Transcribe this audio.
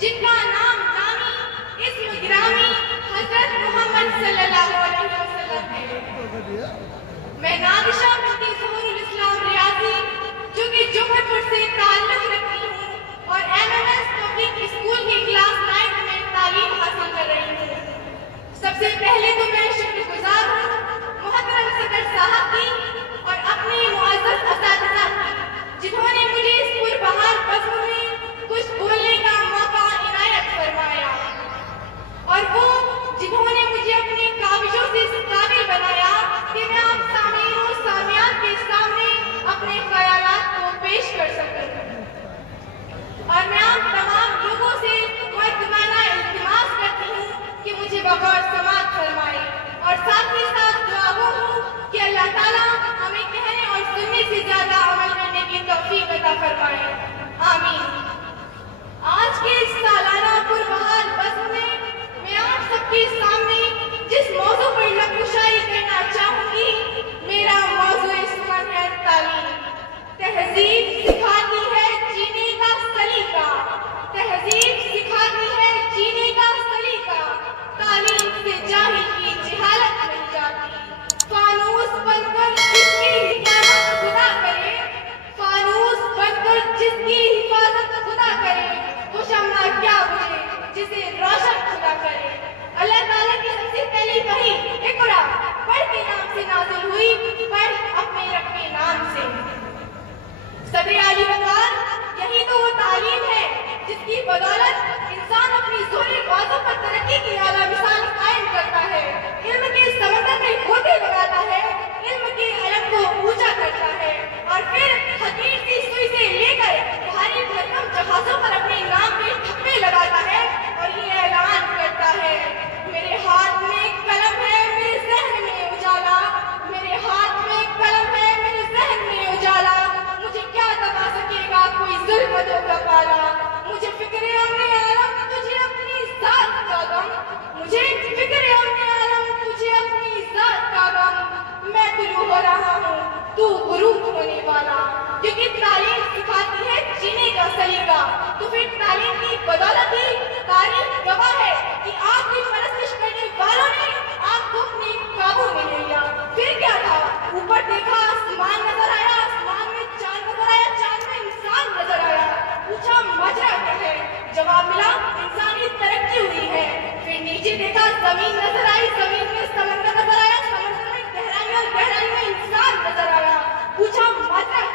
जिनका नाम नामी इस्म गिरामी हजरत मोहम्मद सल्लल्लाहु अलैहि वसल्लम है। मैं नादिशा बिनती ज़ुहूरुल इस्लाम रियाजी जो कि जोहरपुर से ताल्लुक़ रखती हूँ और एमएमएस पब्लिक स्कूल की क्लास 9 में तालीम हासिल कर रही हूँ। सबसे पहले तो मैं शुक्रगुजार हूँ मोहतरम सदर साहब की और अपने मुअज़्ज़ज़ असातिज़ा की, जिन्होंने मुझे इस पुरबहार बज़्म में कुछ बोलने का मौका इनायत फरमाया और वो जिन्होंने मुझे अपनी काबिज़ों से इस काबिल बनाया कि मैं आप सामीन और सामियात के सामने अपने ख़यालात को पेश कर सकूं। और मैं आप तमाम लोगों से मुअद्दबाना इल्तिमास करती हूँ कि मुझे बग़ौर समाअत फरमाएं और साथ ही साथ दुआ गो हूँ कि अल्लाह ताला हमें कहने और सुनने से ज़्यादा अमल करने की तौफ़ीक़ अता फरमाए। आमीन। आज के इस सालाना पुरबहार बज़्म में मैं आप सबके सामने जिस मौज़ू पर नक्शशाई करना चाहूँगी, मेरा मौज़ू सुमन है तालीम। तहज़ीब सिखाती है जीने का सलीका, तहज़ीब सिखाती है जीने का सलीका, तालीम से जाहिल की जहालत मिट जाती। फानूस बनकर जिसकी हिफाजत खुदा करे, फानूस बनकर जिसकी हिफाजत खुदा करे, वो शम्मा क्या बुझे जिसे रोशन खुदा करे। अल्लाह ताला की सबसे पहली वही इक़रा पढ़ के नाम से नाज़िल हुई, पढ़ अपने रब के नाम से। सदर आली वक़ार यही तो वो तालीम है जिसकी बदौलत इंसान अपनी ज़ोरी ख्वाज़ों पर तरक्की की आला मिसाल कायम करता है, इल्म के समंदर में गोते लगाता है, इल्म के अलम को ऊंचा करता है और फिर हकीर की सुई से लेकर भारी भरकम जहाज़ों पर अपने नाम के ठप्पे लगाता है और ये ऐलान करता है, मेरे हाथ में कलम है, मेरे ज़हन में उजाला, मेरे हाथ में कलम है, मेरे ज़हन में उजाला, मुझे क्या दबा सकेगा कोई ज़ुल्मतों का पाला। मुझे फिक्र अम्ने आलम तुझे अपनी ज़ात का गम, मुझे फिक्र अम्ने आलम तुझे अपनी ज़ात का गम, मैं तुलू हो रहा हूँ तू गुरूब होने वाला। क्योंकि तालीम सिखाती है जीने का सलीका, तो फिर तालीम की बदौलत ही तारीख गवाह है कि आपकी परस्तिश करने वालों ने आपको अपने काबू में ले लिया। फिर क्या था, ऊपर देखा आसमान नजर आया, आसमान में चांद नजर आया, चांद में इंसान नजर आया, पूछा माजरा क्या है, जवाब मिला इंसानी तरक्की हुई है। फिर नीचे देखा जमीन नजर आई, जमीन में समंदर नजर आया, समंदर में गहराई और गहराई में इंसान नजर आया, पूछा माजरा